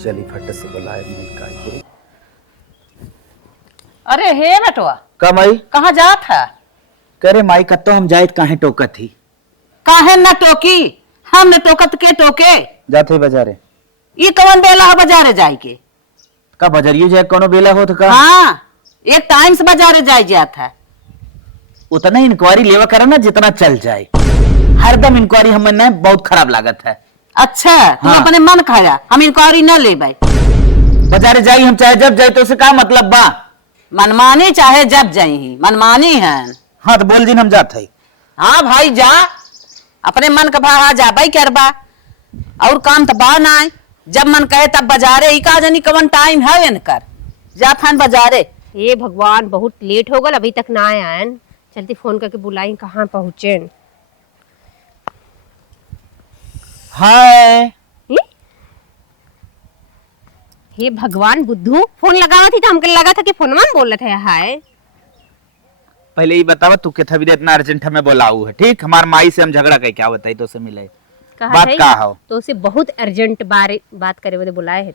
चली फट से बुलाए मिल का। अरे हे नटवा का माई कहाँ जात है? करे माई कत्तो हम जाइत काहे टोकत थी? काहे न टोकी? हम न टोकत के टोके जाते बाजारे। ये कौन बेला है बाजारे जाए के? का बाजारियो जाए कोनो बेला हो तो का? हाँ एक टाइम से बाजारे जाए जात है। उतना इंक्वायरी लेवा करा ना जितना चल जाए। हरदम इंक्वायरी हमें न बहुत खराब लागत है। अच्छा तू हाँ। अपने मन खाया, हम इंक्वायरी न ले भाई। बाजारे जाई हम चाहे जब जाए तो उसे का मतलब बा? मनमानी चाहे जब जाई ही मनमानी है। हाँ तो बोल दिन हम जात है। हाँ भाई जा अपने मन का भाव जा भाई करबा और काम तो बा ना जब मन कहे तब बाजारे ही का जानी कवन टाइम है इनकर जा फान बाजारे। ये भगवान बहुत लेट हो गल अभी तक ना आए। चलती फोन करके बुलाई कहाँ पहुँचे। हाय हे भगवान बुद्धू फोन लगावा थी तो हमको लगा था कि फोन में बोल रहे थे। हाय पहले ये बतावा तू के थवी इतना अर्जेंट हमें बोलाऊ है ठीक? हमार माई से हम झगड़ा कह क्या बताई तो से मिले बात का हो तो उसे बहुत अर्जेंट बात करे वो बुलाए है।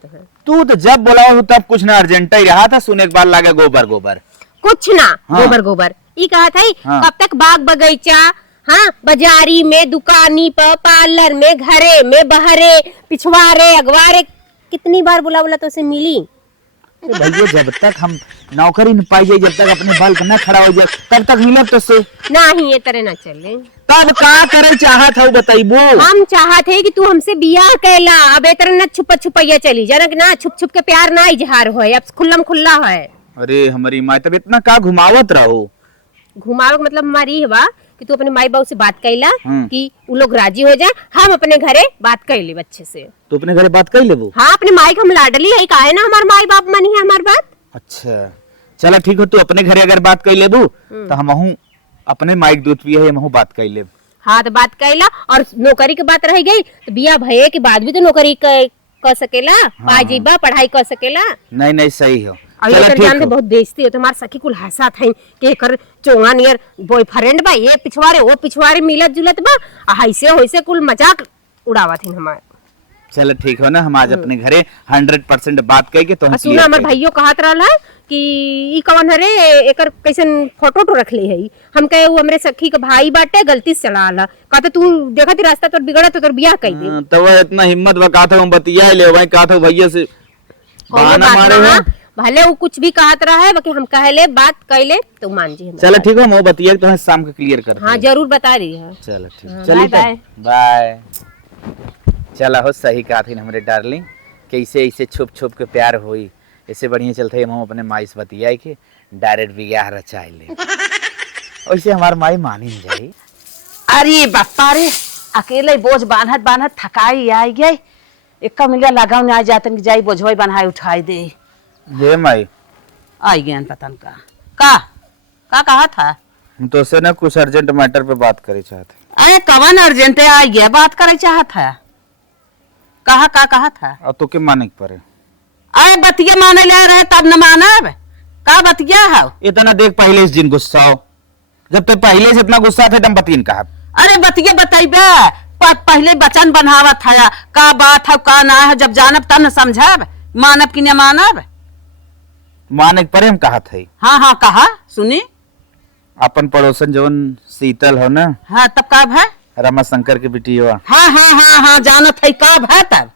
तू तो जब बोला हो तब कुछ ना अर्जेंट ही रहा था। सुने के बाद लगे गोबर गोबर कुछ ना। हाँ। गोबर गोबर ये कहा था। हाँ। कब तक बाग बगीचा हाँ बाजारी में दुकानी पर पार्लर में घरे में बहरे पिछवारे अगवारे कितनी बार बुला बुला तो उसे मिली। भैया जब तक हम नौकरी न पाई जाए, जब तक अपने बल पर न खड़ा हो जाए तब तक मिलत तो से नहीं ये तरह ना चले। तब का करे चाहत हो बताइबो? हम चाहते हैं कि तू हमसे बियाह कैला। अब तरह न छुपा छुपैया चली जनक ना छुप छुप के प्यार ना इजहार हो अब खुल्लम खुल्ला है। अरे हमारी माँ तब इतना का घुमावत रहो। घुमावे मतलब हमारी है कि तू अपने माई बाबू से बात कैला कि वो लोग राजी हो जाए। हम अपने घरे बात कर ले बच्चे से। तो अपने घरे बात कर लेबो? हाँ अपने माई का हम लाडली है काहे ना हमारे माई बाप मनी है हमारी बात। अच्छा चला ठीक हो। तू अपने घरे अगर बात कर लेबू तो हम अपने माइक दूध पिए है हम बात कर लेब। हाँ तो बात कैला और नौकरी की बात रह गई तो बिया भये के बाद भी तो नौकरी कर सकेला। हाँ। पाजीबा पढ़ाई कर सकेला। नहीं नहीं सही हो। जानते बहुत बेइज्जती हो तुम्हारे सखी कुल हंसा था कि कर चोंगा नियर बॉयफ्रेंड बा ये पिछवारे वो पिछवारे मिलत जुलत बा ऐसे होइसे कुल मजाक उड़ावा थी हमारे। चलो ठीक हो ना हम आज अपने घरे 100% बात करेंगे तो सुना हमारे भाइयों कहत रहा कि ई कौन हरे एकर कैसन फोटो तो रख ले है। हम कहे वो हमरे सखी का भाई बाटे गलती से चला आला कहते तू देखा थी रास्ता तोर बिगड़ा तो तोर बियाह कर दे। तो वो इतना हिम्मत बका था हम बतिया ले भाई कहा था भैया से बहाना मारे हो। भले वो कुछ भी कहत रहा है बाकी हम कहले बात कहले तो मान जी। चलो ठीक है मैं बतिया तो शाम को क्लियर कर। हाँ जरूर बता रही है। चलो ठीक। हाँ, चलिए बाय बाय। चला हो सही कहा थी हमारे डार्लिंग कैसे ऐसे छुप छुप के प्यार हुई। इससे बढ़िया चलते हम अपने माई से बतिया कि डायरेक्ट बियाह रचाई ले। वैसे हमारे माई मानी नहीं जाई। अरे बापा रे अकेले बोझ बांधत बांधत थकाई आई गई। एक मिलिया लगाव ने आ जातन की जाई बोझवाई बनाए उठाई दे। ये माई आई गया पतन का कहा था? हम तो से ना कुछ अर्जेंट मैटर पे बात करे चाहते। अरे कवन अर्जेंट है आई गया बात करे चाहत है। कहा था? अब तो के माने के परे। अरे बतिया माने ले रहे तब न मानब का बतिया है। इतना देख पहले से जिन गुस्सा हो जब तक पहले से इतना गुस्सा थे तब बतीन कहा। अरे बतिया बताइबे पहले वचन बनावत है का बात है का ना है। जब जानब तब न समझब मानब कि न मानब। माने के परे हम कहा थे। हाँ कहा सुनी। अपन पड़ोसन जवन शीतल हो ना। हाँ तब कब है? रमा शंकर के बेटी हुआ। हाँ जानत है कब है तब।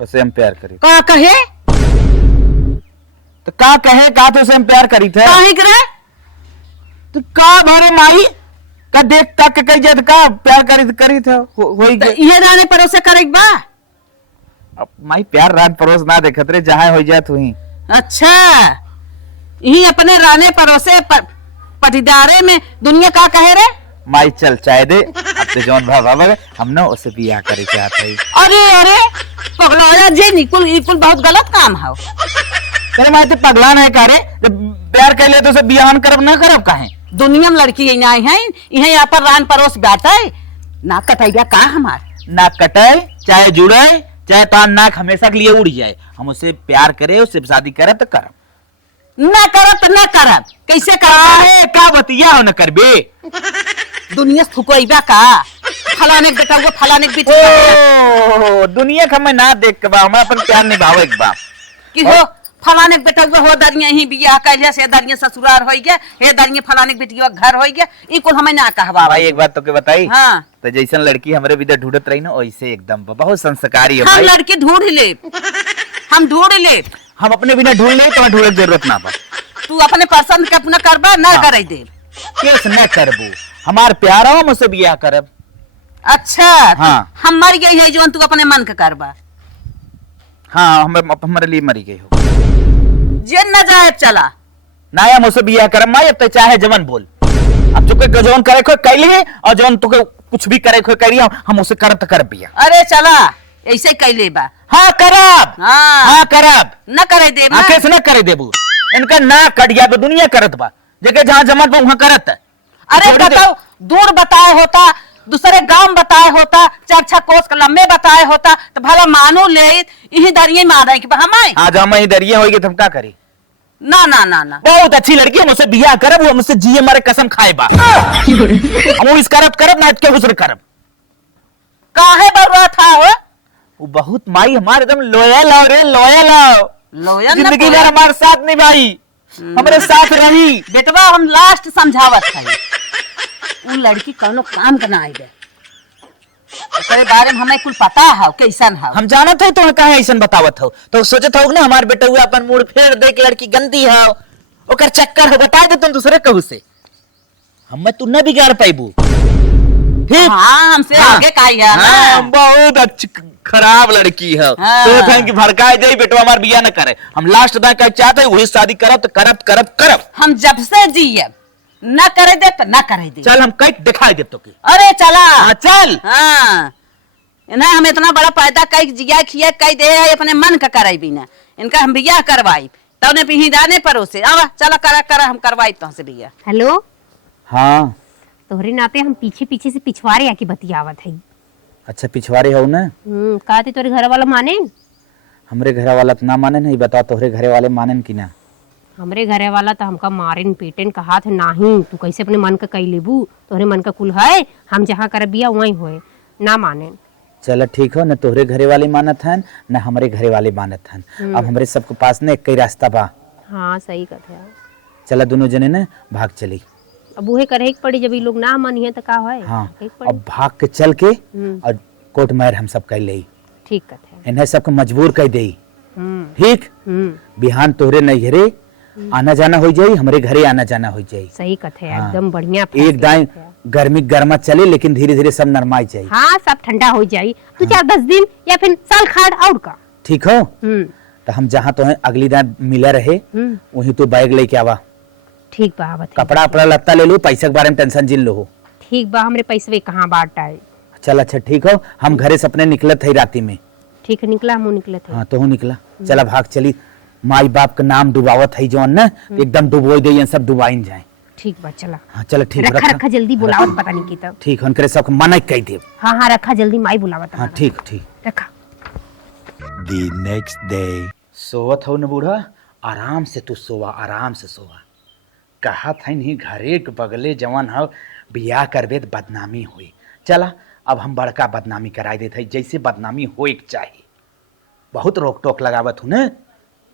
उसे हम प्यार करी। का कहे तो का कहे का तो उसे हम प्यार करी थे। काहे करे? तो का भरे माई का देख तक कई जद का प्यार करी थे होई तो ये राने परोसे करेक बा। अब माई प्यार रान परोस ना देखत रे जहां हो जात हुई। अच्छा यही अपने राने परोसे पटीदारे में दुनिया का कहे रे। माई चल चाय दे अब तो जौन भावा हम ना उसे बियाह करे चाहते। अरे पगला जे निकुल बहुत गलत काम है। करे माई तो पगला नहीं करे जब प्यार कर ले तो उसे बियाह करब ना करब काहे। दुनिया में लड़की आई है यही यहाँ पर रान परोस बैठा है ना कटाइया का हमार ना कटाए चाहे जुड़े चाहे तान नाक हमेशा के लिए उड़ जाए। हम उससे प्यार करे उससे शादी करे तो करब न करब तो न करब कैसे का बतिया हो न करबे। दुनिया थुकइबा का फलाने के बेटा वो फलाने के बेटा ओ दुनिया का मैं ना देख के बा हम अपन प्यार निभावे एक बा कि हो फलाने के बेटा वो हो दरिया ही बियाह कैले से दरिया ससुराल हो गया हे दरिया फलाने के बेटिया घर हो गया ई कुल हमें ना कहवा भाई एक बात तो के बताई हाँ तो जैसन लड़की हमरे विदा ढूंढत रही ना वैसे एकदम बहुत संस्कारी है हम भाई लड़की ढूंढ ले हम ढूंढ ले हम अपने बिना ढूंढ ले तो ढूंढे जरूरत ना पा तू अपने पसंद के अपना करबा ना हाँ। करे दे केस न करबू हमार प्यार हो मुझसे बियाह करब अच्छा हाँ। हम मर गई है जो तू अपने मन के करबा हाँ हमारे लिए मरी गई हो जे न जाए चला नाया मुझसे बियाह करब माई अब तो चाहे जवन बोल अब जो के जवन करे कोई कैली और जवन तो कुछ भी करे कोई करी हम उसे करब तो कर बिया अरे चला ऐसे कैले बा हाँ करब हाँ हाँ करब न करे दे हाँ कैसे न करे देबू इनका ना कट गया तो दुनिया करत बा जगह जहाँ जमत बा वहाँ करत अरे बताओ दूर बताए होता दूसरे गांव बताए होता 4-6 कोस के लम्बे बताए होता तो भला मानो ले यही दरिये में आ रहे कि हम आए आज हम दरिये होगी तो हम क्या करी ना ना ना ना बहुत अच्छी लड़की है मुझसे बियाह करब वो मुझसे जिए मारे कसम खाए बा हम इस करब ना के हुस्र करब काहे बरुआ था हो वो बहुत माई हमारे एकदम लोयल हो रे लोयल हो लोया न जिंदगी भर पोया। हमारे साथ निभाई हमारे साथ रही बेटवा हम लास्ट समझावत है उन लड़की कौनो काम के ना आई बे ओकरे बारे में हमें कुल पता है कैसन है हम जानत है तो कहा ऐसा बतावत हो तो सोचत हो ना हमारे बेटा हुआ अपन मूड फेर दे के लड़की गंदी हो ओकर चक्कर हो बता दे तुम दूसरे कहू से हम तू न बिगाड़ पाइबू ठीक हाँ हमसे हाँ। आगे का है ना हाँ, बहुत अच्छी खराब लड़की है हाँ। तो थे कि भड़काए दे बेटवा हमार बियाह न करे हम लास्ट दा का चाहते वही शादी करब तो करब हम जब से जिए न करे दे तो न करे दे चल हम कई दिखाई दे तो की अरे चला हाँ चल हाँ इन्हें हम इतना बड़ा पैदा कई जिया खिया कई दे है अपने मन का करे बिना इनका हम बियाह करवाई तब ने पिही दाने परो से आवा चला करा हम करवाई तो से बियाह हेलो हाँ तोहरे नाते हम पीछे पीछे से पिछवाड़े आके बतियावत है अच्छा पिछवाड़े हो ना कहते तोरे घर वाला माने हमरे घर वाला तो ना माने नहीं बता तोहरे घरे वाले मानन की ना हमरे घरे वाला तो हमका मारेन पीटेन कहा थे नहीं तू कैसे अपने मन का कई लेबू तोहरे मन का कुल है हम जहाँ कर बिया वहीं होए ना माने चलो ठीक हो न तोहरे घरे वाले मानत हन न हमारे घरे वाले मानत हन अब हमरे सबके पास न एक ही रास्ता बा हाँ सही कहते हैं चला दोनों जने न भाग चली अब उहे करे के पड़ी जब ये लोग ना मानिए तो का होए हाँ एक पड़ी अब भाग के चल के और कोर्ट मैर हम सब कह ले ठीक कहते हैं इन्हें सबको मजबूर कर दे ठीक बिहान तोहरे नैहरे आना जाना हो जाई हमरे घरे आना जाना हो जाई सही कहते हैं हाँ। एकदम बढ़िया एक दाएं गर्मी गर्मा चले लेकिन धीरे धीरे सब नरमाई जाई हाँ सब ठंडा हो जाई तू 4-10 दिन या फिर साल खाड़ और का ठीक हो तो हम जहाँ तो अगली दाएं मिला रहे वहीं तू बैग लेके आवा ठीक बा आवत है। कपड़ा अपड़ा लत्ता ले लो पैसे के बारे में टेंशन जिन लो हो ठीक बा हमरे पैसे कहाँ बांटा है चल अच्छा ठीक हो हम घरे सपने निकलत है राती में ठीक है निकला हम निकले थे हाँ तो हूँ निकला चला भाग चली माई बाप का नाम डुबावत है जो न एकदम डुबो दे सब डुबाइन जाए ठीक बा चला हाँ चलो ठीक रखा रखा जल्दी बुलावत पता नहीं की तब ठीक है उनके सब मना कह दे हाँ हाँ रखा जल्दी माई बुलावत हाँ ठीक ठीक रखा The next day. सोवत हो न बूढ़ा आराम से तू सोवा आराम से सोवा कहा था नहीं घरे के बगले जवान हो बियाह करबे तो बदनामी हुई चला अब हम बड़का बदनामी कराई देते जैसे बदनामी हो एक चाहिए बहुत रोक टोक लगावत हूँ न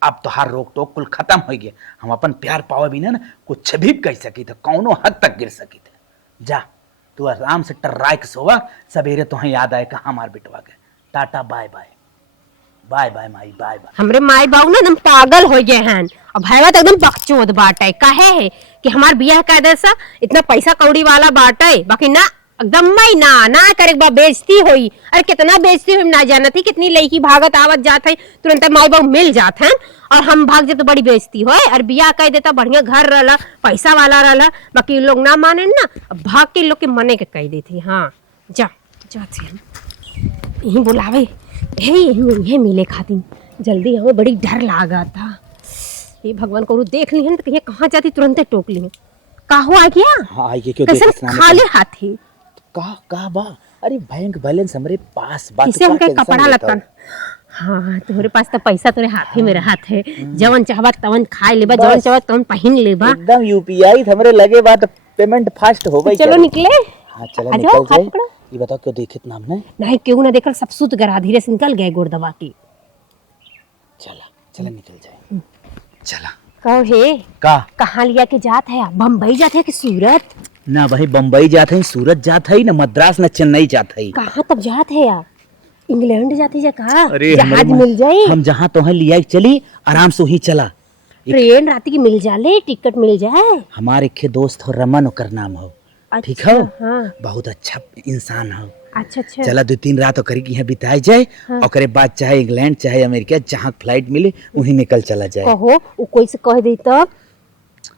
अब तो हर रोक टोक कुल खत्म हो गया हम अपन प्यार पावे भी ना कुछ भी कह सकी थे कौनो हद तक गिर सकी थे जा तू आराम से टर्राए के सोवा सवेरे तो याद आए कहाँ हमार बिटवा के tata bye bye bye bye माई बाय बाय हमरे माई बाबू ना एकदम पागल हो गए हैं और भाईवा तो एकदम बकचोद बाटा है काहे है कि हमार बियाह का ऐसा इतना पैसा कौड़ी वाला बाटा है बाकी ना एकदम मैं ना करे बा बेइज्जती होई अरे कितना बेइज्जती हुई ना जाना थी कितनी लड़की भागत आवत जात है तुरंत माई बाबू मिल जात हैं और हम भाग जाते तो बड़ी बेइज्जती होए और बियाह कह देता बढ़िया घर रहला पैसा वाला रहला बाकी लोग ना माने ना अब भाग के लोग के मने के कह देती हाँ जा जाते यही बुलावे यही मिले खातिर जल्दी हमें बड़ी डर लागा था ये भगवान को देख ली तो कहीं कहाँ जाती तुरंत टोक ली का हुआ क्या हाँ आइए क्यों कैसे खाली हाथी का बा अरे बैंक बैलेंस हमरे पास बा इसे हमके कपड़ा लत्ता हाँ तुम्हारे पास तो पैसा तोरे हाथे में रहा थे जवन चाहबा तवन खाए लेबा जवन चाहबा तवन पहन लेबा एकदम यूपीआई हमरे लगे बा तो पेमेंट फास्ट हो गई चलो निकले हाँ चलो आ जाओ निकल हाथ जाए पकड़ो ये बताओ क्यों देखित नाम ने? नहीं क्यों ना देखल, सब सुत गरा धीरे से निकल गए गोड़ दबा के। चला चला निकल जाए। चला कहो हे का कहाँ लिया के जात है? बम्बई जाते है कि सूरत? ना भाई बम्बई जाते हैं, सूरत जाते हैं, ना मद्रास ना चेन्नई जाते हैं। कहाँ तब जात है यार? इंग्लैंड जाती है कहा? अरे जहाज मिल जाए, हम जहाँ तो लिया चली आराम से ही चला। ट्रेन रात की मिल जाले, टिकट मिल जाए। हमारे के दोस्त हो रमन, ओकर नाम हो। ठीक अच्छा, हो? हाँ। बहुत अच्छा इंसान हो। अच्छा अच्छा। चला 2-3 रात ओकरी के यहाँ बिताई जाए। हाँ। ओकरे बाद चाहे इंग्लैंड चाहे अमेरिका जहाँ फ्लाइट मिले वहीं निकल चला जाए। कहो वो कोई से कह दे तब?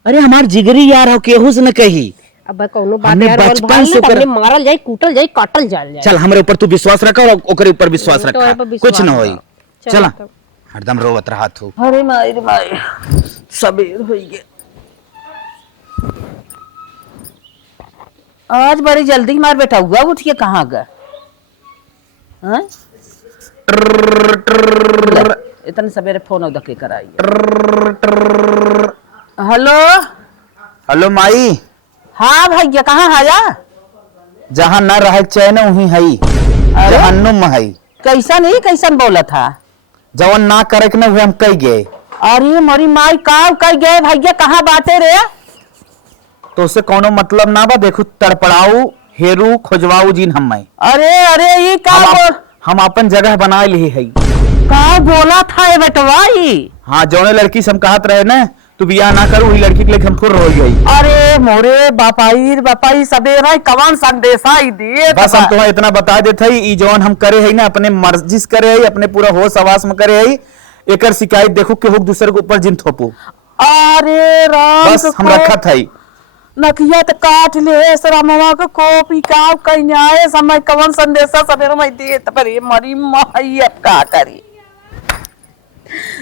अरे हमार जिगरी यार हो, केहू से न कही। अब कौनो बात हमने यार बोल बचपन भाल से ना, ओकरा- हमने मारल जाए, कूटल जाए, काटल जाए। चल हमरे ऊपर तू विश्वास रखा और ओकरे ऊपर विश्वास तो रखा, ओए पर विश्वास कुछ न होई। रखा। चला तब। हरदम रोवत रहा तू। अरे माई रे माई, सबेर हो गए। आज बड़ी जल्दी मार बेटा हुआ, उठ के कहाँ गए? हाँ? ले, इतने सवेरे फोन उधर के कराई। हेलो हेलो माई, हाँ भैया कहाँ आया? जहाँ न रह चैन वहीं हई, जहन्नुम में हई। कैसा नहीं कैसन बोला था? जवन ना करे के न हुए हम कह गए। अरे मोरी माई का कह गए भैया, कहाँ बाटे रे? तो उससे कोनो मतलब ना बा। देखो तड़पड़ाऊ हेरू खोजवाऊ जिन हम मैं अरे अरे ये का हम अपन जगह बना ली है। का बोला था ये बेटवाई? हाँ जौने लड़की से हम कहत रहे ना तू बियाह ना करू, वही लड़की के लेके हम फुर हो गई। अरे मोरे बापाई सबेरा कवन संदेशा ही दिए। बस हम तुम्हें इतना बता देते है, ई जौन हम करे है ना अपने मर्जी से करे है, अपने पूरा होश आवास में करे है। एकर शिकायत देखो केहू दूसरे के ऊपर जिन थोपू। अरे राम बस हम रखत है। नकिया तो काट ले रामवा को कॉपी का कन्याए समय कवन संदेशा सबेरा मैं दिए त पर मरी माई अब का करी।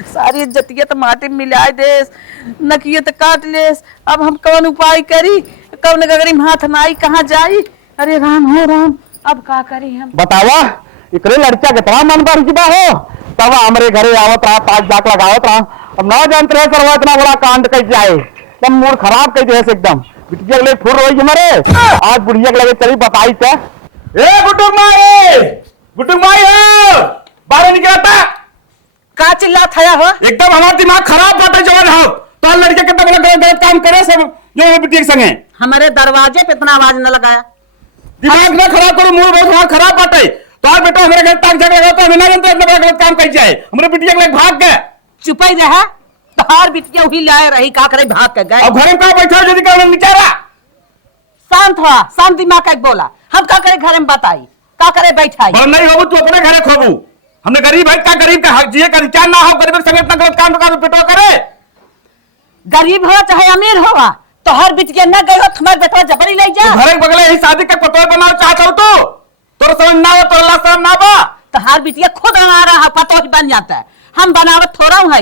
सारी इज्जतियत तो माटी में मिला दे, नकिया तो काट ले। अब हम कौन उपाय करी, कौन गगरी हाथ नाई कहाँ जाई? अरे राम हो राम, अब का करी हम? बतावा इकरे लड़का कितना मन बढ़ चुका हो, तब हमारे घरे आवत रहा, ताक जाक लगावत रहा। अब ना जानते रहे करवा इतना बड़ा कांड कैसे जाए, तब मूड खराब कर दे एकदम। बिटिया के लिए फुर रही हमारे, आज बुढ़िया के लगे चली बताई से। ए गुटुक माई हो, बाहर निकलता का चिल्ला था हो? एकदम हमारा दिमाग खराब बाटे जवान हो। तो लड़के कितना बड़ा गलत काम करे सब जो बिटिया के संगे। हमारे दरवाजे पे इतना आवाज न लगाया। दिमाग ना खराब करो, मूड बहुत खराब बाटे। तो बेटा हमारे घर तक जगह रहता है, ना जानते इतना बड़ा गलत काम कर जाए। हमारे बिटिया के लिए भाग गए। चुप ही रहा, तहार बिटिया वही लाए रही, का करे भाग के गए। अब घर में कहाँ बैठा यदि कहना निचारा। शांत हुआ, शांत दिमाग का बोला। हम का करे घर में बताई, का करे बैठाई। बल नहीं हो तू अपने घरे खोबू। हमने गरीब है का, गरीब का हक जिए का विचार ना हो। गरीब के संग इतना गलत काम का पेटो करे। गरीब हो चाहे अमीर हो, तो हर बिटिया न गई हो, तुम्हारे बेटा जबरी ले जा। घर के बगले ही शादी का पतोय बनाओ चाहता हो तो तोर समझ ना हो, तो अल्लाह शर्म ना बा। तो हर बिटिया खुद बना रहा, पतो ही बन जाता है। हम बनावत थोड़ा हूँ है।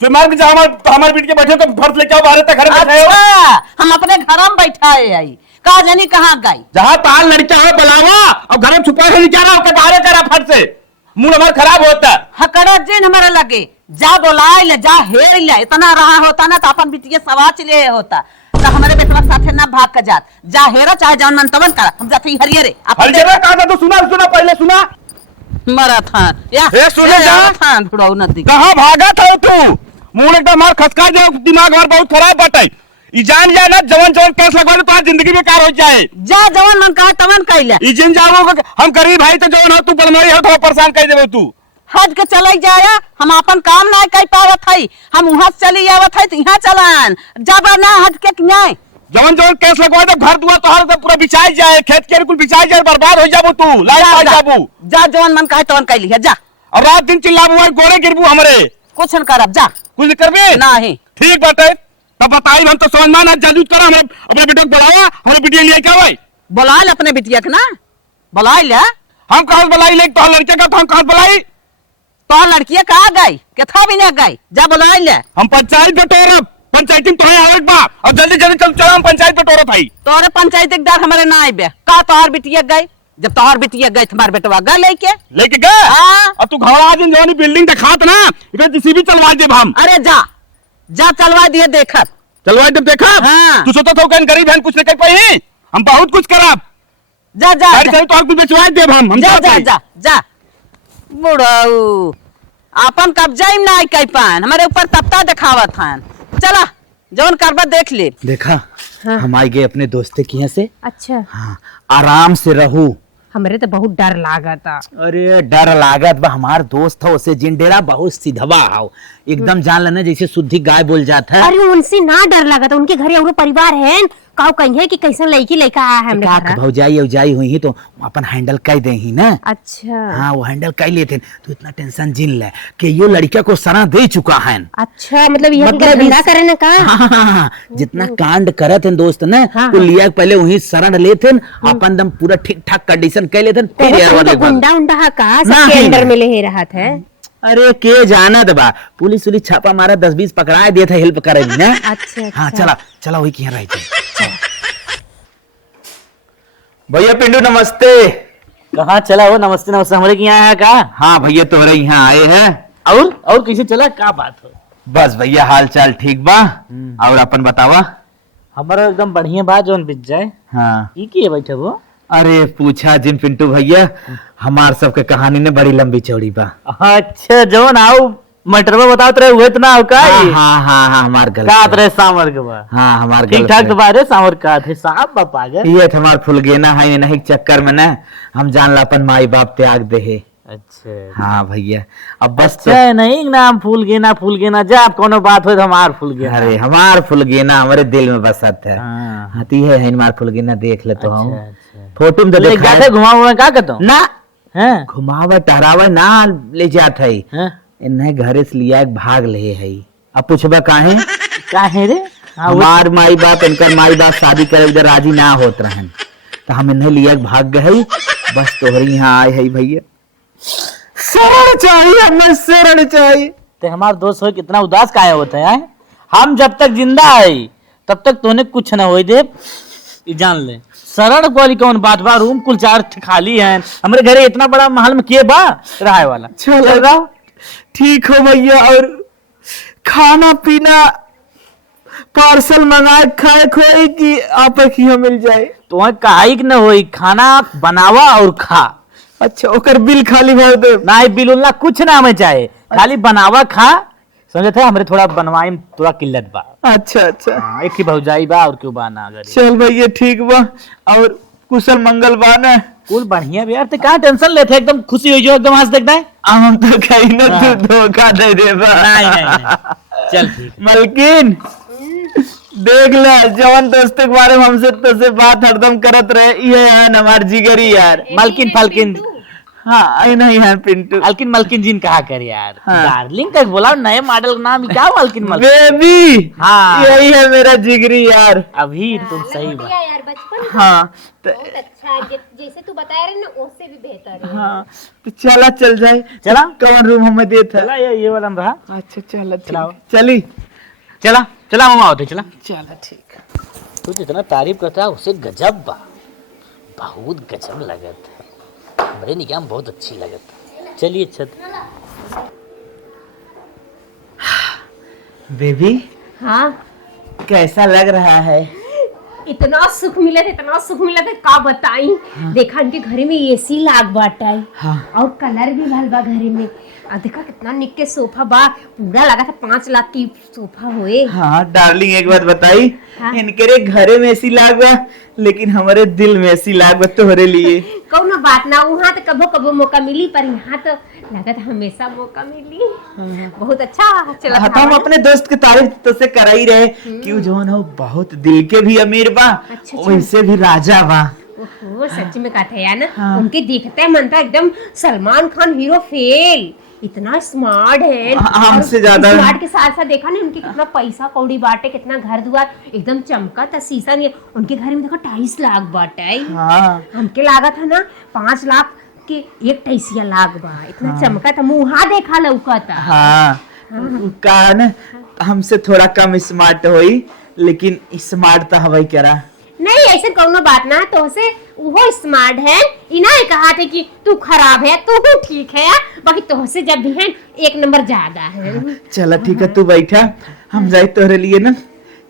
जो मार के हमारे बिटिया बैठे तो फर्ज लेके आओ, बाहर तक घर में बैठे हो। अच्छा, हम अपने घर में बैठाए आई, का जानी कहाँ गई। जहाँ ताल लड़का हो बुलावा और घर में छुपा के निचारा होकर बाहर करा फट से। मूड हमारा खराब होता है। हकड़ा जिन हमारा लगे, जा बोलाए ले, जा हेर ले। इतना रहा होता ना तो अपन बिटिया सवाच ले होता, तो हमारे बेटवा साथे ना भाग के जात। जा हेरा चाहे जौन मन तवन कर, हम जाते हरियरे। हर जगह कहा था तो सुना पहले सुना। मरा था या ए, सुने जा। था थोड़ा नदी। कहाँ भागा था तू? मूड एकदम मार खसका जाओ, दिमाग हमारा बहुत खराब बाटे। ई जान जाए ना जवन केस लगवा दे तो आज जिंदगी बेकार हो जाए। जा जवन मन कहा तवन कैले। ई जिन जाओ हम गरीब भाई तो जवन हो तू बनमारी हो तो परेशान कर देबो तू। हट के चले जाया, हम अपन काम ना कर पावत हई। हम वहां से चली आवत हई तो यहाँ चलान जाबा ना हट के न्याय। जवन केस लगवा दे घर दुआ तोहर तो पूरा बिछाई जाए, खेत के कुल बिछाई जाए, बर्बाद हो जाबो तू, लाइफ आ जाबू। जा जवन मन कहे तवन कैली है, जा। और रात दिन चिल्लाबू गोरे गिरबू हमरे। कुछ न करब, जा। कुछ नहीं करबे? नहीं। ठीक बाटे, तब बताई हम तो समझ में ना जादू करा। हम अपने बेटे को बुलावा, हमारे बिटिया लिए क्या भाई? बुला ले अपने बिटिया के ना, बुला ले। हम कहाँ बुलाई ले तो लड़के का, तो हम कहाँ बुलाई? तो लड़कियां कहा गई, कथा भी ना गई, जा बुला ले। हम पंचायत बटोरब, पंचायती में तो आवत बा और जल्दी चल हम पंचायत बटोरत हई। तोरे पंचायत के डर हमारे ना आइबे, का तोहर बिटिया गई। जब तोहर बिटिया गई तुम्हारे बेटवा गए लेके गए। हाँ। अब तू घबरा दिन जवानी बिल्डिंग दिखात ना, इधर किसी भी चलवा दे हम। अरे जा जा चलवा दिए, देखत चलवा दे देखा। हाँ। तू सोचो तो गरीब है कुछ नहीं कर पाई, हम बहुत कुछ करब। जा जा अरे चल तो और कुछ बेचवा दे हम जा जा जा जा बुढ़ऊ अपन कब्जा ही ना कई पान हमारे ऊपर तप्ता दिखावत हन चला जौन करबा देख ले देखा हाँ। हम आ गए अपने दोस्त के यहाँ से। अच्छा हाँ, आराम से रहू। हमरे तो बहुत डर लागा था। अरे डर लागत बा, हमार दोस्त हो उसे जिंडेरा बहुत सीधवा हो, एकदम जान लेना जैसे शुद्धि गाय बोल जाता है। अरे उनसे ना डर लगा था, उनके घरे और परिवार है काऊ कहीं कि कैसे लड़की लड़का आया है हमरे घर। भौजाई उजाई हुई तो अपन हैंडल कर दे ही ना। अच्छा हाँ वो हैंडल कर लेते तो इतना टेंशन जिन ले कि यो लड़का को सना दे चुका है। अच्छा मतलब ये धंधा करे ना का। हाँ, जितना कांड करत हैं दोस्त ने हाँ, तो लिया पहले वही शरण लेते अपन दम पूरा ठीक ठाक कंडीशन कर लेते फिर यार वाले गुंडा उंडा हा का ना सबके ही अंडर ना। में ले रहा था। अरे के जाना दबा पुलिस उलिस छापा मारा 10-20 पकड़ा दिया था हेल्प करे ना। अच्छा हाँ अच्छा। चला चला वही क्या रही भैया पिंडू नमस्ते। कहाँ चला हो? नमस्ते नमस्ते हमारे के यहाँ है का? हाँ भैया तुम्हारे यहाँ आए हैं। और कैसे चला? क्या बात हो? बस भैया हाल चाल ठीक बा और अपन बतावा। हमारा एकदम बढ़िया बात जोन बिच जाए। हाँ ये की है बैठे वो? अरे पूछा जिन पिंटू भैया हमार सबके कहानी ने बड़ी लंबी चौड़ी बा। अच्छा जोन आओ मटरवा बताओ तेरे हुए तो ना हो का? हाँ हमार गल का तेरे सामर के बा? हाँ हमार ठीक ठाक तो बारे सामर का थे साहब बाप आ गए। ये हमार फुलगेना है नहीं चक्कर में ना हम जान ला अपन माई बाप त्याग दे है। अच्छा हाँ भैया अब बस अच्छा नहीं नाम फूल गेना जा आप कोनो बात हो तो हमार फूल गेना। अरे हमार फुलगेना हमारे दिल में बसत है। हाँ। हाथी है हमार फुलगेना देख ले तो हम अच्छा। फोटो में तो ले देखा जाते घुमा का कहता हूँ ना हैं? घुमावा टहरावा ना ले जात है हैं? इन्हें घरे से लिया एक भाग ले है। अब पूछबा काहे काहे रे? हमार माई बाप इनकर माई बाप शादी करे उधर राजी ना होत रहन तो हम इन्हें लिया एक भाग गए बस तोहरी यहाँ आए है भैया। शरण चाहिए हमें शरण चाहिए। ते हमार दोस्त हो कितना उदास काहे होते हैं? हम जब तक जिंदा है तब तक तोने कुछ ना होई दे ई जान ले। शरण वाली कौन बात बा? रूम कुल 4 खाली हैं हमारे घरे इतना बड़ा महल में के बा रहाए वाला? चलो ठीक हो भैया और खाना पीना पार्सल मंगाए खाए खोए कि आप ही मिल जाए? तुम्हें काहे कि न होई खाना बनावा और खा। अच्छा ओकर बिल खाली भर दे ना ही बिल ना कुछ ना हमें चाहे खाली बनावा खा समझे थे हमरे थोड़ा बनवाई में थोड़ा किल्लत बा। अच्छा अच्छा हाँ, एक ही भौजाई बा और क्यों बा ना अगर चल भैया ठीक बा और कुशल मंगल बा ना कुल बढ़िया भी यार ते कहाँ टेंशन लेते एकदम खुशी हो जो एकदम हंस देखता है। हम तो कहीं ना तू धोखा दे दे बा। नहीं। चल ठीक मलकिन देख ले जवान दोस्त के बारे में हमसे तो से बात हरदम करत रहे ये है न हमार जिगरी यार। मलकिन फलकिन हाँ आई नहीं है पिंटू मलकिन मलकिन जिन कहा कर यार। हाँ। डार्लिंग का बोला नए मॉडल का नाम क्या मलकिन मलकिन? बेबी हाँ। यही है मेरा जिगरी यार। अभी तुम सही बात। यार बचपन हाँ बहुत अच्छा है, जैसे तू बताया रहे ना उससे भी बेहतर है। हाँ तो चला चल जाए। चला कौन रूम हमें देता चला ये वाला में रहा। अच्छा चला चलाओ। चली चला चला मामा होते चला। चला ठीक तू जितना तारीफ करता है उससे गजब बा बहुत गजब लगत है बड़े निकाह में बहुत अच्छी लगत है। चलिए छत बेबी हाँ कैसा लग रहा है? इतना सुख मिला था का बताई। देखा इनके घरे में एसी लाग बाटा है हाँ। और कलर भी भल बा घरे में। और देखा कितना निक के सोफा बा पूरा लगा था 5 लाख की सोफा होए। हाँ डार्लिंग एक बात बताई। हाँ। इनके घरे में ऐसी लाग बा लेकिन हमारे दिल में ऐसी लाग बा तोहरे लिए। कौनो बात ना वहाँ तो कबो कबो मौका मिली पर यहाँ तो लगा था हमेशा मौका मिली। बहुत अच्छा चला हाँ, तो हम अपने दोस्त की तारीफ तो से करा ही रहे कि जो है बहुत दिल के भी अमीर बा अच्छा। वैसे भी राजा बा। ओहो सच्ची में कहते हैं यार ना। हाँ। उनके देखते हैं मन था एकदम सलमान खान हीरो फेल। इतना स्मार्ट है हमसे ज्यादा। स्मार्ट के साथ साथ देखा ना उनके कितना पैसा कौड़ी बाटे कितना घर दुआर एकदम चमका था शीशा नहीं। उनके घर में देखो 2.5 लाख बाटे। हाँ हमके लागा था ना 5 लाख के 1 लाख बा इतना चमका था मुँह देखा लौका था। हाँ कहा ना हमसे थोड़ा कम स्मार्ट हुई लेकिन स्मार्ट तो हवाई करा। नहीं ऐसे कोनो बात ना तो से वो स्मार्ट है इना कहा थे कि तू खराब है तू ठीक है बाकी तो से जब भी है 1 नंबर ज्यादा है। चला ठीक है तू बैठा हम जाए तोहरे लिए ना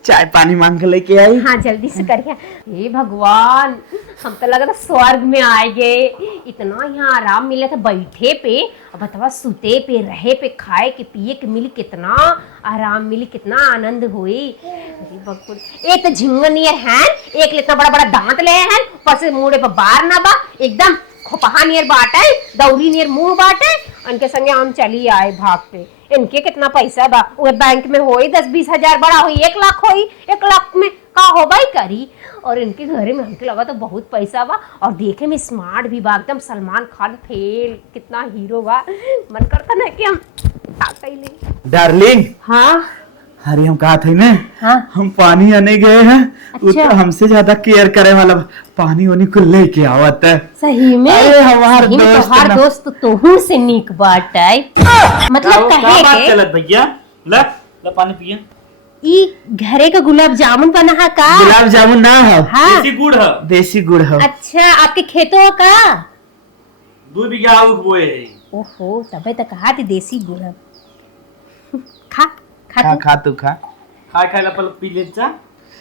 चाय पानी मांग के लेके आई। हाँ जल्दी से करिए। हे भगवान, हम तो लगा था स्वर्ग में आए गए। इतना यहाँ आराम मिला था बैठे पे, अब बतावा सुते पे, रहे पे, खाए के पिए के मिली, कितना आराम मिली, कितना आनंद हुई। अरे भगवान, एक तो झिंगन ये है, एक इतना बड़ा बड़ा दांत ले है, ऊपर से मुंह पे बार ना बा, एकदम खोपहा नियर बाटे, दौरी नियर मुंह बाटे। उनके संगे हम चली आए भाग पे। इनके कितना पैसा बा, वो बैंक में होई 10-20 हजार, बड़ा होई 1 लाख होई, 1 लाख में का हो भाई करी। और इनके घरे में हमके लगा तो बहुत पैसा बा, और देखे में स्मार्ट भी बा, एकदम सलमान खान फेल, कितना हीरो बा। मन करता ना कि हम ले। डार्लिंग, हाँ अरे हम कहा थे ना, हाँ हम पानी आने गए हैं। वो अच्छा। तो हमसे ज्यादा केयर करे वाला पानी वानी को लेके आवत है। सही में, अरे हमार सही में दोस्त तोहार ना। दोस्त तोहू से नीक बाटे। मतलब कहे बात के चलत भैया, ले पानी पिए। ई घरे का गुलाब जामुन बना है का? गुलाब जामुन ना हो, हाँ देसी गुड़ है, देसी गुड़ हो। अच्छा, आपके खेतों का? 2 बीघा आलू बोए है। ओहो, तबे तो कहा थी देसी गुड़ है। खा खा खा तू। खा तू खा। खाए ला पल पी ले जा।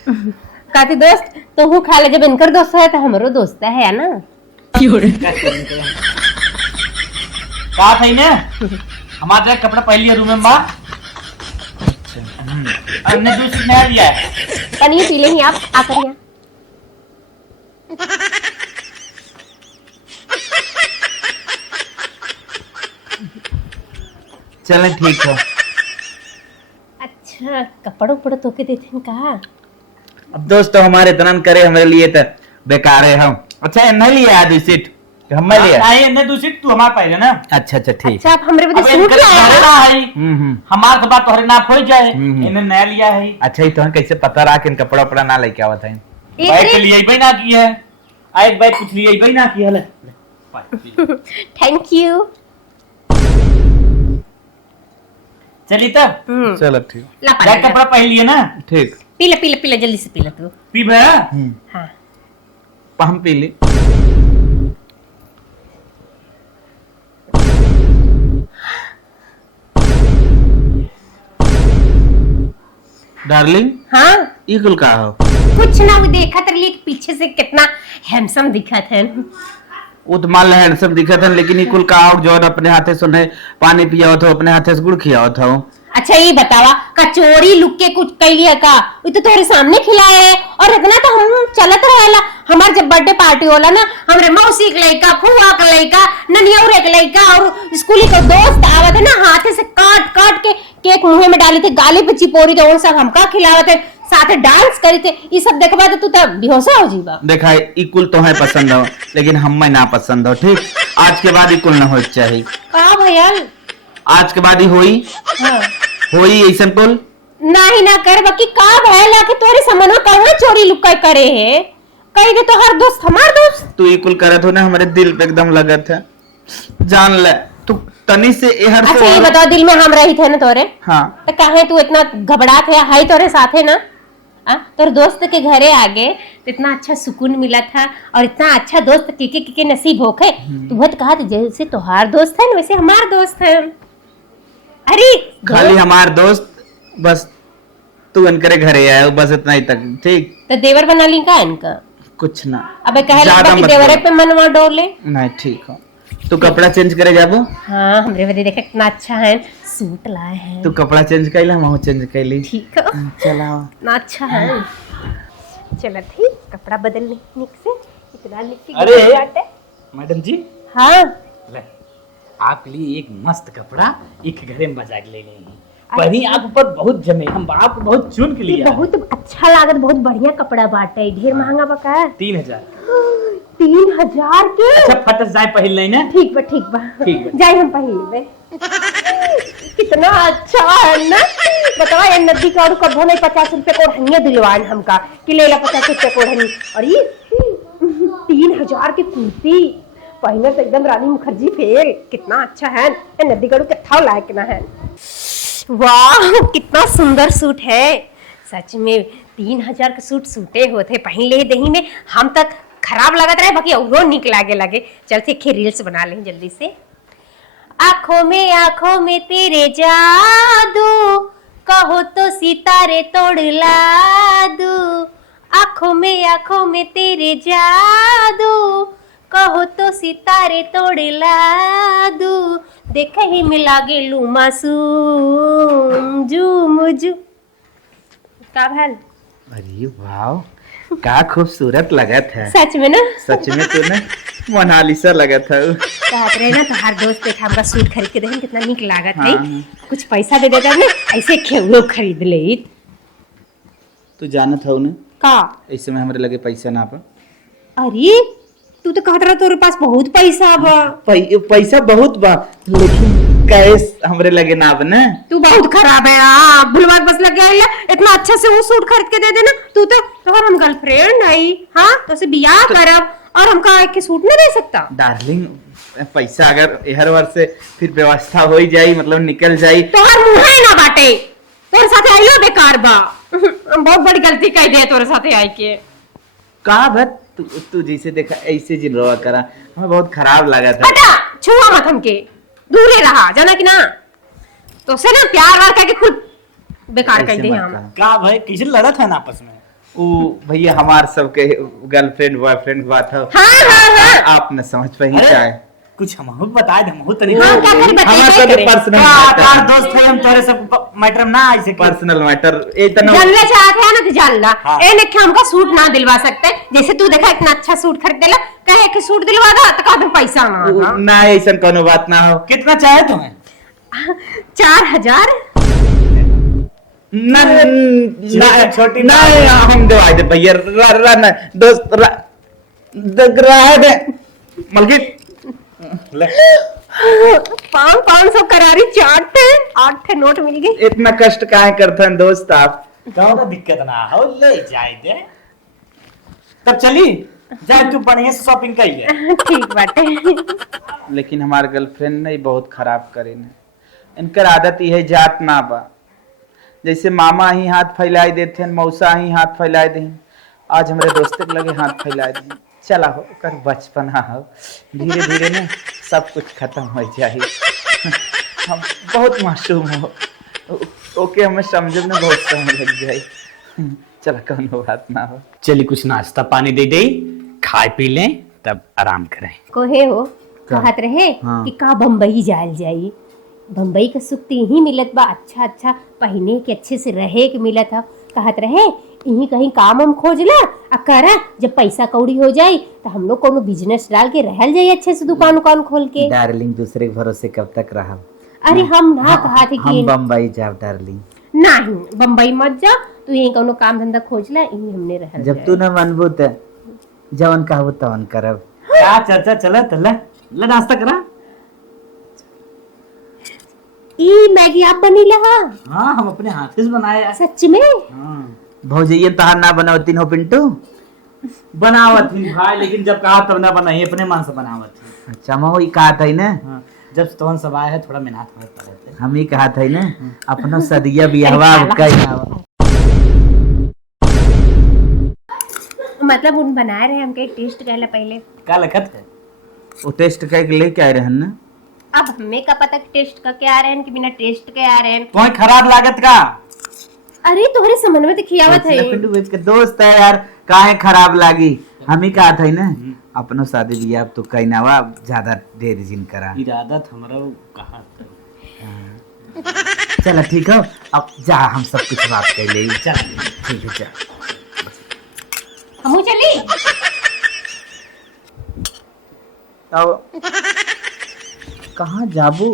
कहती दोस्त तो हूँ खा ले, जब इनकर दोस्त है तो हमारो दोस्त है ना। कहा था ने हमारा कपड़ा पहले रूम में बा, हमने दूसरी नया लिया है। पनीर पी लेंगे आप आकर यहाँ। चलें ठीक है। अच्छा, कपड़ों उपड़ तो के देते हैं कहा? अब दोस्त तो हमारे इतना करे हमारे लिए तो बेकार है हम। अच्छा नहीं लिया है सीट, हम लिया। नहीं ने दूसरी तू हमार पहले ना। अच्छा अच्छा ठीक। अच्छा, आप हमरे अब बदे सूट इनके लाए घरे हैं? ना है, हम्म। हमार के बात तोहरे नाप हो जाए। हम्म। इन्हें नया लिया है, अच्छा ही तो कैसे पता रहा कि इन कपड़ा उपड़ा ना लेके आवत है। एक बैग के रे- लिए ही ना की है, एक बैग कुछ लिए ही ना की है। ले थैंक यू। चली तब चलो ठीक ला बैग पानी ला। कपड़ा पहन लिए ना, ठीक। पी ले जल्दी से पी ले तू। पी भैया। हाँ हम पी ली। डार्लिंग, हाँ, ये कुल का हो? कुछ ना, वो देखा तेरे लिए पीछे से कितना हैंडसम दिखा था। वो तो मान हैंडसम दिखा था, लेकिन ये कुल का हो जो अपने हाथे सुने पानी पिया था, अपने हाथे से गुड़ खिया था। अच्छा ये बतावा, कचौरी लुक के कुछ कैलिया का? वो तो तुम्हारे सामने खिलाए है, और इतना तो हम चलत रहेला। हमार जब बर्थडे पार्टी होला ना, हमरे मौसी के लइका, फुआ के लइका, ननियौरे के लइका और स्कूली के दोस्त आवत है ना, हाथे से काट काट के केक मुंह में डाले थे, गाली पे चिपोरी थे, वो सब हमका खिलावत है, साथे डांस करी थे। ये सब देखबा तो तू तो बेहोशा हो जीबा। देखा ई कुल तो है पसंद हो, लेकिन हमें ना पसंद हो। ठीक, आज के बाद ई कुल ना हो चाहिए। का भैया? आज के बाद ही होई हाँ। होई ऐसा कुल नहीं ना कर बाकी का भैया कि तोरे समना कहाँ चोरी लुक्का करे है? कही दे तो हर दोस्त हमार दोस्त। तू ई कुल करत हो ना, हमारे दिल पे एकदम लगत है। जान ले तू तनी से एहर अच्छा ये बताओ, दिल में हम रही थे ना तोरे, हाँ तो काहे तू इतना घबरात है? हाई तोरे साथे ना, तोरे दोस्त के घरे आगे तो इतना अच्छा सुकून मिला था, और इतना अच्छा दोस्त के नसीब होखे। तू बहुत कहा था जैसे तोहार दोस्त है ना, वैसे हमार दोस्त है। अरे खाली हमार दोस्त, बस तू इनकरे घरे आए बस इतना ही तक। ठीक, तो देवर बना ली का इनका? कुछ ना। अबे कहे ज्यादा लगता कि मत देवरे बोल। पे मनवा डोले। नहीं ठीक हो, तू कपड़ा चेंज करे जाबो। हाँ, हमरे बदे देखे कितना अच्छा है, सूट लाए हैं। तू कपड़ा चेंज कैला, हम चेंज कैली। ठीक है, चला इतना अच्छा है। चलो ठीक, कपड़ा बदलने निक से, इतना निक की अरे! गुलाब बाटे। मैडम जी, हाँ ले आप लिए एक मस्त कपड़ा एक घरे में बजा के ले लेंगे। बनी आप ऊपर बहुत जमे, हम आप बहुत चुन के ये लिए बहुत अच्छा लागत, बहुत बढ़िया कपड़ा बाटे। ढेर महंगा बका? 3000। 3000 के? अच्छा फटस जाए पहल नहीं ना। ठीक बा ठीक बा, ठीक बा। जाए हम पहले। कितना अच्छा है ना। बतावा ये नदी का और कभो नहीं 50 रुपए को ओढ़निया दिलवान हमका कि ले ला 50 रुपए को ओढ़नी। और ये 3000 की कुर्ती पहले से एकदम रानी मुखर्जी फेल। कितना अच्छा है ये नदी का कथा लायक ना है। वाह कितना सुंदर सूट है सच में। 3000 का सूट सूटे होते पहन ले दही में, हम तक खराब लगत रहे, बाकी और निक लागे लगे। चलते खे रील्स बना ले जल्दी से। आंखों में तेरे जादू, कहो तो सितारे तोड़ ला दूं, आंखों में तेरे जादू, कहो तो सितारे तोड़ ला दूं, देखे ही मिला गेलू मासूम मुझू का भल। अरे वाह, का खूबसूरत लगत है। सच में ना? सच में तो ना मोनालिसा लगत है। कहत रहे ना तो हर दोस्त देखा हमका सूट खरीद के देखे कितना निक लागत है। हाँ। कुछ पैसा दे देता ना ऐसे खेवलो खरीद ले। तू जानत हो ना का? ऐसे में हमारे लगे पैसा ना पा। अरे तू तो कहत रहा तोरे पास बहुत पैसा बा। पैसा बहुत बा लेकिन कैश हमरे लगे ना बा ना। तू बहुत खराब है। भूलवार बस लग गया इतना अच्छा से वो सूट खरीद के दे देना। तू तो हम गर्लफ्रेंड है। हाँ तो से बियाह करब और हमका एक सूट नहीं दे सकता। डार्लिंग पैसा अगर हर वर्ष से फिर व्यवस्था हो जाई मतलब निकल जाई तो हर मुंह है ना बाटे तोरे साथे आइलो बेकार बा। बहुत बड़ी गलती कह दे तोरे साथे आई के। का बत तू जैसे देखा ऐसे जिन रहा करा हमें बहुत खराब लगा था। हटा छुआ मत हमके दूरे रहा जाना कि ना तो से ना प्यार वार करके खुद बेकार कर ऐसे दे मत हम। कहा। का भाई किसी लड़ा था ना आपस में? वो भैया हमार सबके गर्लफ्रेंड बॉयफ्रेंड बात है। हाँ। आप न समझ पाई अरे, क्या है। कुछ हम बताए हम तरीका हाँ, क्या करें, बताइए, हमार क्या सबके करें? पर्सनल कार दोस्त है हम तोरे सब मैटर ना ऐसे पर्सनल मैटर इतना जानना चाहते हैं ना तो जान ला। हाँ। ए ने हमका सूट ना दिलवा सकते जैसे तू देखा इतना अच्छा सूट खरीद देला कहे कि सूट दिलवा दा तो कहते पैसा ना। ना ऐसा कोनो बात ना हो। कितना चाहे तुम्हें? 4000 ना छोटी ना हम दवाई दे भैया ना दोस्त रहा दे मलकित ले 500 करारी चाट थे 8 नोट मिल गए। इतना कष्ट काहे करते हैं दोस्त आप। ज्यादा दिक्कत ना हो ले जाए दे तब चली जाए तू बढ़िया से शॉपिंग कर ले। ठीक बाटे। लेकिन हमार गर्लफ्रेंड ने बहुत खराब करे ने इनकर आदत ये है जात ना बा जैसे मामा ही हाथ फैलाए देते हैं मौसा ही हाथ फैलाए दे आज हमारे दोस्त के लगे हाथ फैलाए दे चला हो कर बचपना हो धीरे धीरे ना सब कुछ खत्म हो जाए। हम बहुत मासूम हो ओके हमें समझने में बहुत समय लग जाए। चला कोनो बात ना हो। चली कुछ नाश्ता पानी दे दे खाए पी लें तब आराम करें। कोहे हो का? कहत रहे हाँ। कि का बम्बई जायल जाई। बम्बई का सुख तो यही मिलत बा अच्छा पहने के अच्छे से रहे के मिलत है। कहत रहे यही कहीं काम हम खोज ला आ करा जब पैसा कौड़ी हो जाए तो हम लोग कोनो बिजनेस डाल के रहल जाए अच्छे से दुकान खोल के। डार्लिंग दूसरे के भरोसे कब तक रहा। अरे हम ना कहा थे कि हम बम्बई जाओ डार्लिंग। नहीं बम्बई मत जा तू यही कोनो काम धंधा खोज ला यही हमने रहल जब तू न मनबू त जवन कहबू तवन करब। क्या चर्चा चला तल्ला ले नाश्ता करा। ई मैगी आप बनी लहा। हाँ हम अपने हाथ से बनाए। सच में? हाँ भौजैया तहार ना बनावती हो पिंटू। बनावत थी भाई लेकिन जब कहा तब ना बनाई अपने मन से बनावत थी। अच्छा महो ई कहा था ना हाँ जब तोहन सब आए है थोड़ा मेहनत पड़े थे। हम ही कहा था ना अपनो सदिया बियाहवा कई मतलब उन बनाए रहे हमके टेस्ट कहला पहले। का लखत है वो टेस्ट करके लेके आए रहन ना। अब हमें का पता टेस्ट का क्या आ रहे हैं कि बिना टेस्ट के आ रहे हैं। तुम्हें खराब लागत का? अरे तुम्हारे समझ में तो खियावत है। पिंटू भाई के दोस्त है यार काहे खराब लागी। हम ही कहा था ना अपनो शादी बियाह तो कहीं ना वा ज्यादा देर जिन करा। इरादा हमारा कहा चलो ठीक है अब जा हम सब कुछ बात कर ले। चल ठीक है चल हमू चली। अब कहाँ जाबू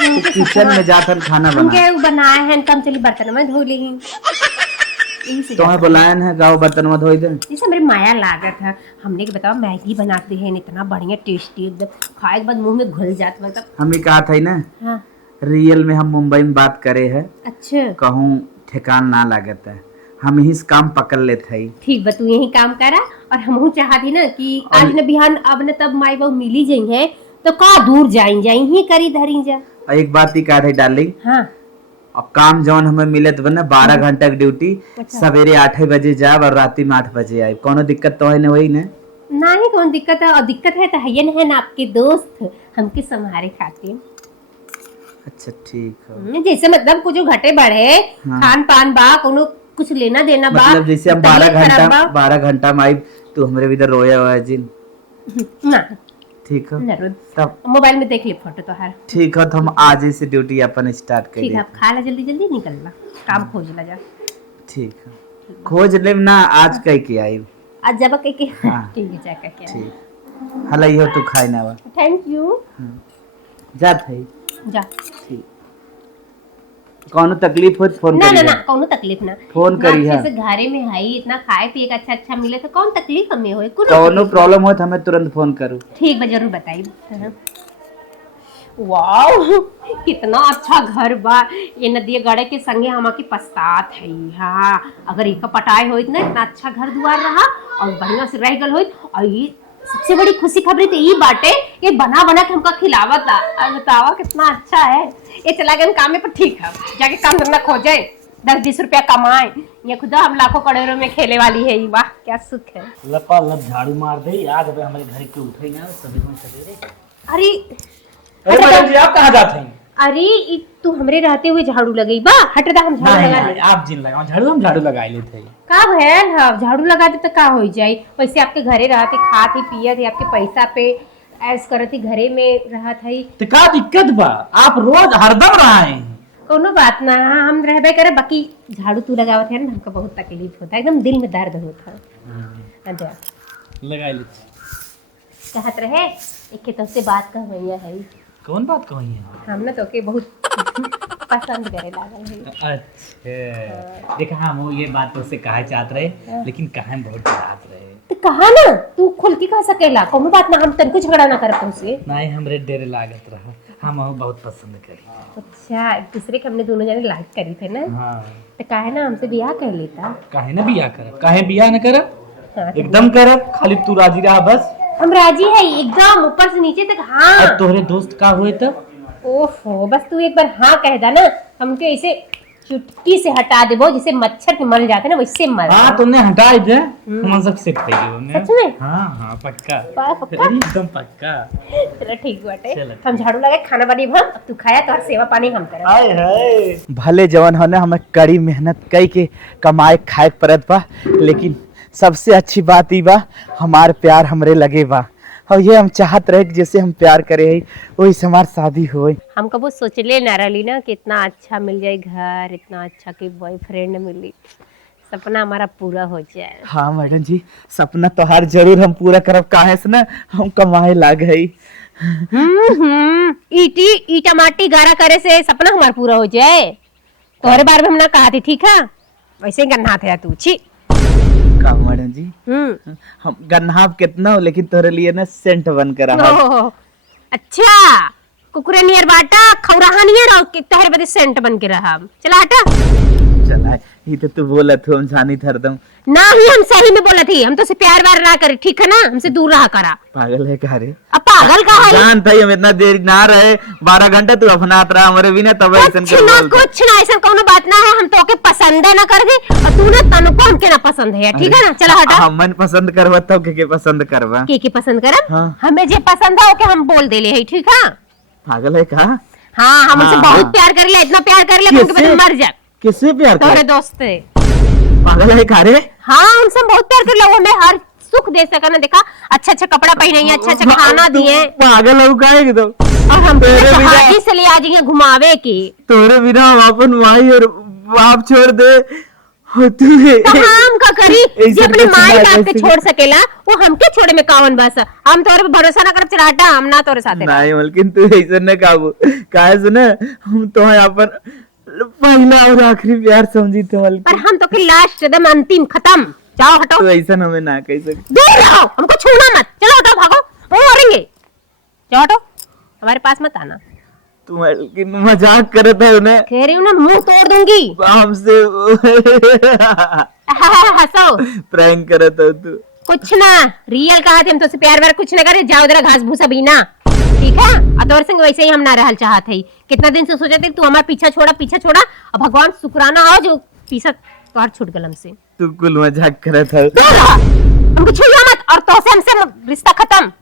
किचन में जाकर खाना बना हमके वो बनाए हैं कम चली बर्तन में धो ली यही से तुम्हें बुलायन है गाँव बर्तन में धोई दे। जैसे मेरे माया लागत है हमने के बताओ मैगी बनाते हैं इतना बढ़िया टेस्टी एकदम खाए के बाद मुंह में घुल जाता मतलब। हम ही कहा था ना हाँ रियल में हम मुंबई में बात करे है अच्छा कहूँ ठेकान ना लागत है हम ही से काम पकड़ लेते है। ठीक बा तू यही काम करा और हमहू चाहती ना कि आज न बिहान अब न तब माई बहू मिली जाई है तो का दूर जाई जाई ही करी धरी जा। और एक बात ही कहा था डार्लिंग हाँ अब काम जौन हमें मिलत बना 12 घंटा की ड्यूटी अच्छा। सवेरे 8 बजे जाब और रात में 8 बजे आए कोनो दिक्कत तो है ना वही ना। नहीं कौन दिक्कत है और दिक्कत है तो है ना आपके दोस्त हमके संभारे खातिर। अच्छा ठीक है। जैसे मतलब कुछ घटे बढ़े खान पान बा कोनो कुछ लेना देना बा, मतलब जैसे हम तबीयत खराब बा। 12 घंटा में आई तो हमरे इधर रोया हुआ है जिन। ना ठीक है ना रो। तब मोबाइल में देख ले फोटो तो हर ठीक है, तो हम आज ही से ड्यूटी अपन स्टार्ट ठीक करेंगे। है, अब खा ला जल्दी जल्दी निकलना, काम खोज ला जा। ठीक है, खोज ले ना आज कह के आई। आज जब के हाँ। ठीक है, जाकर के ठीक हला यो तू खाई ना बा। Thank you. जा थई जा। ठीक, कौनो तकलीफ हो तो फोन ना ना करिए। ना कोनो तकलीफ ना, फोन इतना करिए। अच्छे से घरे में है, इतना खाए पिए का अच्छा अच्छा मिले तो कौन तकलीफ हमें होए कोनो कौनो प्रॉब्लम हो तो हमें तुरंत फोन करो। ठीक बा, जरूर बताइए। वाओ कितना अच्छा घर बा, ये नदिया गड़े के संगे हम की पछतात है। हाँ, अगर एक पटाए होइत ना, इतना अच्छा घर दुआर रहा और बढ़िया से रह गल होइत। और ये सबसे बड़ी खुशी खबरी तो ये बाटे, ये बना बना के हमका खिलावत ला। अब बतावा कितना अच्छा है। ये चला गए काम में, पर ठीक है, जाके काम धंधा खोजे, 10-20 रुपया कमाए। ये खुदा हम लाखों करोड़ों में खेले वाली है। वाह क्या सुख है। लपालप झाड़ू मार दे, आज अब हमारे घर के उठे ना सवेरे। अरे अरे मैडम जी आप कहाँ जाते हैं? अरे तू हमरे रहते हुए झाड़ू लगई बा, हट दा हम झाड़ू लगा ले। आप जिन लगाओ झाड़ू, हम झाड़ू लगा लेते हैं। का भैल है, झाड़ू लगा दे तो का हो जाए। वैसे आपके घरे रहते, खात ही पियत ही, आपके पैसा पे ऐस करत ही, घरे में रहत है। तो का दिक्कत बा? आप रोज हरदम रहे हैं। कोनो बात ना, हाँ, हम रहबे करे, बाकी झाड़ू तू लगावत है ना, हमको बहुत तकलीफ होता है, एकदम दिल में दर्द होता है। अच्छा लगा लेते। कहत रहे एक के तुझसे बात कर भैया है। कौन बात कही है? हम ना तो के बहुत पसंद करे लागल है। अच्छा देखा, हम वो ये बात तो से कहा चाहत रहे, लेकिन कहा बहुत चाहत रहे। तो कहा ना, तू खुल के कह सकेला, कोनो बात ना, हम तनको झगड़ा ना करत तुमसे। नहीं हमरे डेरे लागत रहा, हम बहुत पसंद करी। अच्छा, एक दूसरे के हमने दोनों जने लाइक करी थे ना। हाँ, तो काहे ना हमसे ब्याह कर लेता। काहे ना बिया कर, काहे बिया न कर, हाँ, एकदम कर, खाली तू राजी रहा बस। हम राजी है एकदम ऊपर से नीचे तक। हाँ अब तोहरे दोस्त का हुए तो ओफो, बस तू एक बार हाँ कह दा ना, हमके ऐसे चुटकी से हटा देबो, जैसे मच्छर के मर जाते ना वैसे मर। हाँ तुमने हटा दे, हम सब सेट कर दिए। सच में? हाँ हाँ पक्का, पक्का? अरे एकदम पक्का। चलो ठीक बाटे, चलो। हम झाड़ू लगा खाना बनी हम, अब तू खाया तो सेवा पानी हम करब। हाय हाय भले जवन होने हमें कड़ी मेहनत कई के कमाए खाए परत बा, लेकिन सबसे अच्छी बात ई बा हमार प्यार हमरे लगे बा, और ये हम चाहत रहे कि जैसे हम प्यार करे है वही से हमार शादी होए। हम कबो सोचले ना रही ना कि इतना अच्छा मिल जाए घर, इतना अच्छा कि बॉयफ्रेंड मिली, सपना हमारा पूरा हो जाए। हाँ मैडम जी, सपना तो हर जरूर हम पूरा करब, काहे से ना हम कमाए लाग है। ईटा माटी गारा करे से सपना हमारा पूरा हो जाए। तोहरे बारे में हम ना कहा थी, ठीक है, वैसे ही गन्ना थे तू। छी का मैडम जी, हम गन्हाब कितना हो, लेकिन तोरे लिए ना सेंट बन कर ओह, अच्छा कुकुरे नियर बाटा खौराहा नियर और के तोहरे बदे सेंट बन के रहा। चला हटा। चला, ये तो तू बोला तू हम जानी थरदम। ना ही हम सही में बोला थी, हम तो से प्यार व्यार ना करे, ठीक है ना, हमसे दूर रहा करा। पागल है का रे? अब पागल का है? जान था हम इतना देर ना रहे, 12 घंटे तू अपनात रहा हमारे बिना, तब ऐसन कुछ के ना बोलता। कुछ ना, ऐसा कोनो बात ना है, हम तो के पसंद है ना कर दे, और तू ना तनको हमके ना पसंद है, ठीक है ना। चला हटा। हम मन पसंद करवा तो के पसंद करवा। के पसंद करब? हाँ। हमें जे पसंद है ओके हम बोल देले है, ठीक है। पागल है का? हाँ, हम उनसे हाँ, बहुत हाँ। प्यार करेला, इतना प्यार करेला कि उनके किससे? बाद मर जा। किससे प्यार तोहरे कर? दोस्त है। पागल है का रे? हाँ, उनसे हम बहुत प्यार करेला, वो हमें हर सुख दे सका ना, देखा अच्छा अच्छा कपड़ा पहनाई, अच्छा अच्छा खाना दिए, पागल हो का एकदम। और हम तेरे बिना- हाजी से ले आ जाएंगे घुमावे के। तोरे बिना हम अपन माई और बाप छोड़ दे हो तू। तो हम का करी, ऐसे जे अपने कैसे माई बात बाप के ऐसे- छोड़ सकेला, वो हमके छोड़े में कावन बस। हम तोरे पे भरोसा ना करब, चलाटा, हम ना तोरे साथे रह। नहीं मलकिन तू ऐसे न काबू, काहे से ना हम तो है अपन पहला और आखिरी प्यार समझी थे पर मलकिन। हम तो के लास्ट एकदम अंतिम खत्म। जाओ हटो, तो ऐसा हमें ना कह सकते। दूर रहो, हमको छूना मत। चलो हटो, भागो, वो मरेंगे। जाओ हटो, हमारे पास मत आना। तू मलकिन मजाक करत है उन्हें कह रही हूँ ना, मुंह तोड़ दूंगी। हमसे। हंसो, प्रैंक करत है तू। कुछ ना, रियल कहा थे हम तो से प्यार व्यार कुछ ना करे। जाओ जरा घास भूसा बीना, ठीक है। और तोर संग वैसे ही हम ना रहल चाहत है। कितना दिन से सोचे थे तू हमारा पीछा छोड़ा, और भगवान शुक्राना हो जो पीछा तोहर छूट गल हमसे। तू कुल मजाक करत है। दूर रहो, हमको छुइया मत, और तो से हमसे रिश्ता खत्म।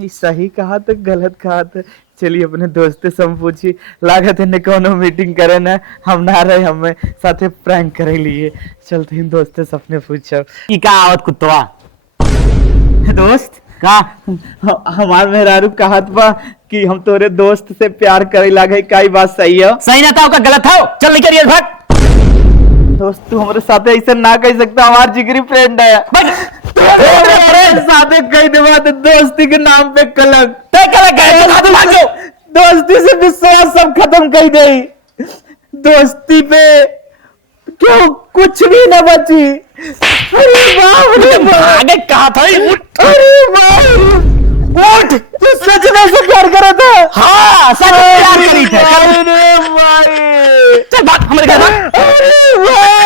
ये सही कहा तो गलत कहा तो चलिए अपने दोस्त से हम पूछी लागत है कोनो मीटिंग करे ना हम ना रहे हमें साथे प्रैंक करे लिए चलते हैं दोस्त से अपने पूछो ई का आवत कुत्तवा दोस्त का हमार मेहरारू कहत बा कि हम तोरे दोस्त से प्यार करे लागे का बात सही है सही ना था का गलत था चल निकल ये भाग दोस्त तू हमारे साथे ऐसा ना कह सकता हमार जिगरी फ्रेंड है फ्रेंड साथे कह देवा तो दोस्ती के नाम पे कलंक तय करे गए तो हाथ मार दो दोस्ती से विश्वास सब खत्म कर दे दोस्ती पे क्यों कुछ भी ना बची अरे बाप रे बाप आगे कहा था अरे बाप उठ तू सच में से प्यार करा था हाँ सच में प्यार करी थे अरे भाई चल भाग हमारे घर भाग अरे भाई